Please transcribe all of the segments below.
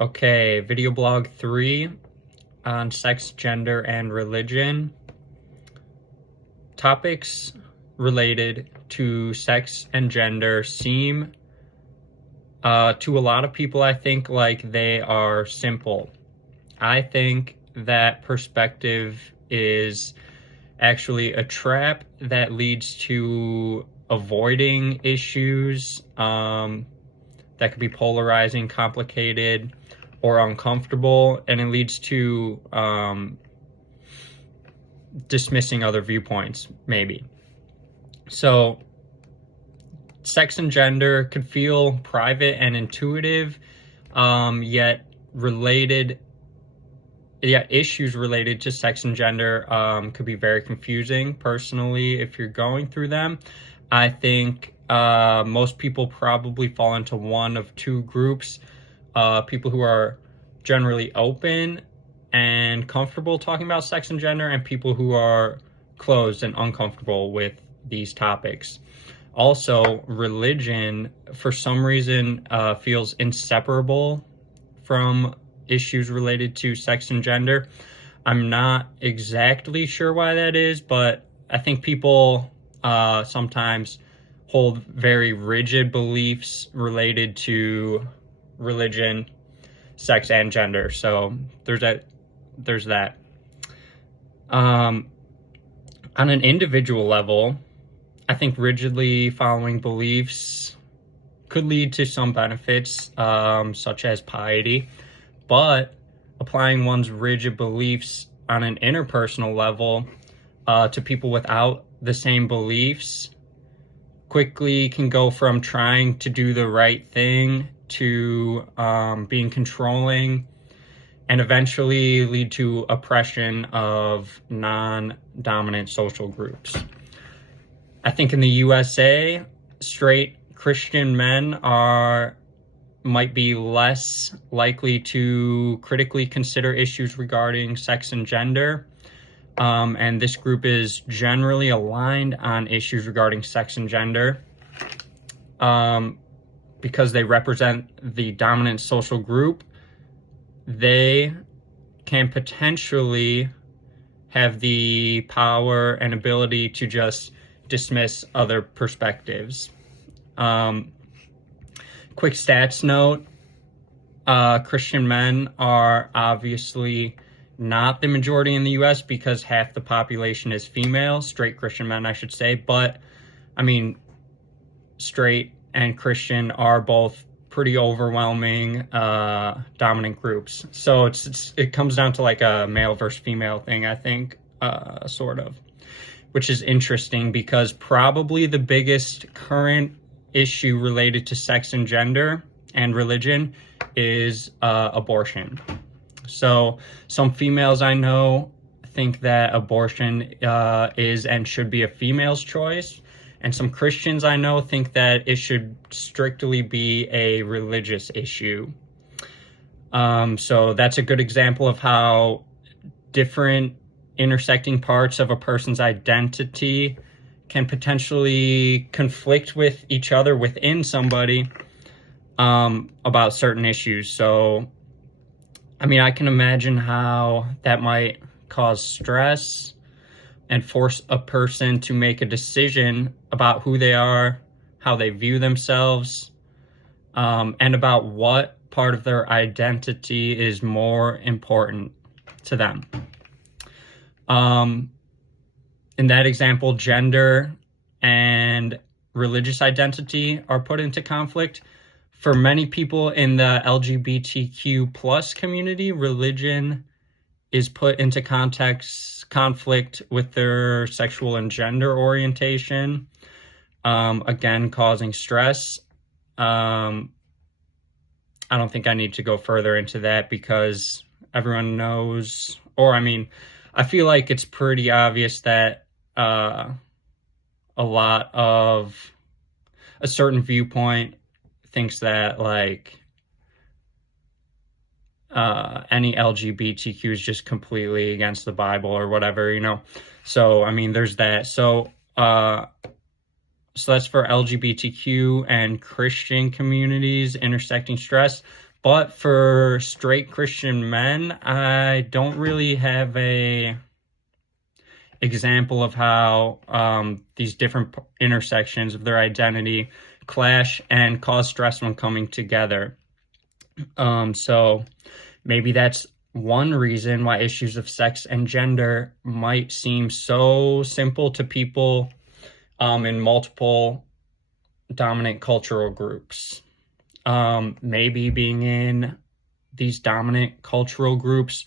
Okay, video blog 3 on sex, gender, and religion. Topics related to sex and gender seem, to a lot of people, I think, like they are simple. I think that perspective is actually a trap that leads to avoiding issues that could be polarizing, complicated, or uncomfortable, and it leads to dismissing other viewpoints, maybe. So, sex and gender could feel private and intuitive, yet issues related to sex and gender could be very confusing. Personally, if you're going through them, I think most people probably fall into one of two groups. People who are generally open and comfortable talking about sex and gender, and people who are closed and uncomfortable with these topics. Also, religion, for some reason, feels inseparable from issues related to sex and gender. I'm not exactly sure why that is, but I think people sometimes hold very rigid beliefs related to religion, sex, and gender. So there's that. On an individual level, I think rigidly following beliefs could lead to some benefits, such as piety, but applying one's rigid beliefs on an interpersonal level to people without the same beliefs quickly can go from trying to do the right thing to being controlling, and eventually lead to oppression of non-dominant social groups. I think in the USA, straight Christian men might be less likely to critically consider issues regarding sex and gender. And this group is generally aligned on issues regarding sex and gender because they represent the dominant social group. They can potentially have the power and ability to just dismiss other perspectives. Quick stats note, Christian men are obviously not the majority in the US because half the population is female, straight Christian men, I should say. But, I mean, straight and Christian are both pretty overwhelming dominant groups. So it comes down to like a male versus female thing, I think, sort of, which is interesting because probably the biggest current issue related to sex and gender and religion is abortion. So some females I know think that abortion is and should be a female's choice. And some Christians I know think that it should strictly be a religious issue. So that's a good example of how different intersecting parts of a person's identity can potentially conflict with each other within somebody about certain issues. So, I mean, I can imagine how that might cause stress and force a person to make a decision about who they are, how they view themselves, and about what part of their identity is more important to them. In that example, gender and religious identity are put into conflict. For many people in the LGBTQ plus community, religion is put into conflict with their sexual and gender orientation, again, causing stress. I don't think I need to go further into that because everyone knows, or I mean, I feel like it's pretty obvious that a lot of a certain viewpoint thinks that like any LGBTQ is just completely against the Bible or whatever, you know. So I mean, there's that. So that's for LGBTQ and Christian communities intersecting stress. But for straight Christian men, I don't really have a example of how these different intersections of their identity clash and cause stress when coming together. So maybe that's one reason why issues of sex and gender might seem so simple to people in multiple dominant cultural groups. Maybe being in these dominant cultural groups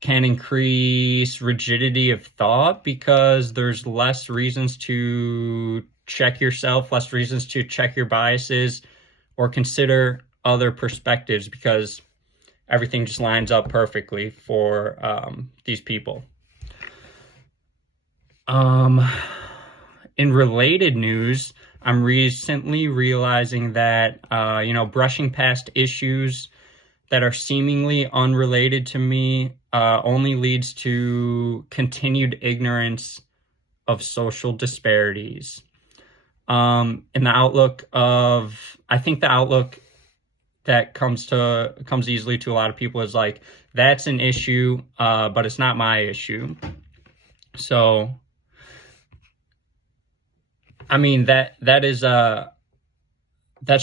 can increase rigidity of thought because there's less reasons to check yourself, less reasons to check your biases or consider other perspectives because everything just lines up perfectly for these people. In related news, I'm recently realizing that, brushing past issues that are seemingly unrelated to me only leads to continued ignorance of social disparities. I think the outlook that comes easily to a lot of people is like, that's an issue, but it's not my issue. So, I mean, that's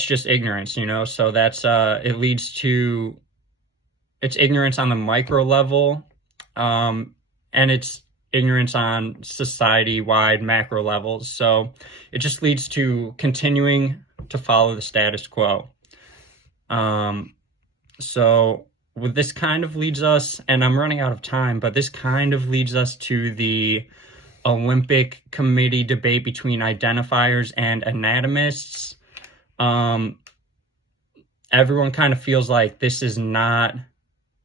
just ignorance, so it leads to, it's ignorance on the micro level, and it's ignorance on society-wide macro levels. So it just leads to continuing to follow the status quo. So this kind of leads us, and I'm running out of time, but this kind of leads us to the Olympic Committee debate between identifiers and anatomists. Everyone kind of feels like this is not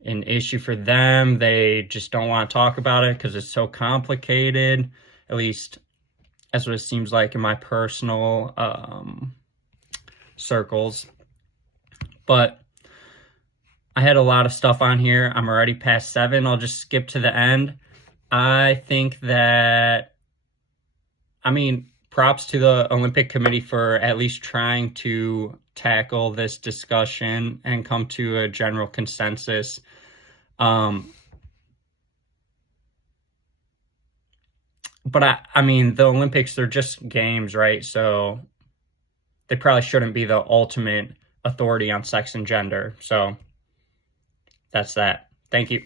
an issue for them. They just don't want to talk about it because it's so complicated. At least that's what it seems like in my personal circles. But I had a lot of stuff on here. I'm already past 7. I'll just skip to the end. I think that, props to the Olympic Committee for at least trying to tackle this discussion and come to a general consensus. But the Olympics, they're just games, right? So they probably shouldn't be the ultimate authority on sex and gender. So that's that. Thank you.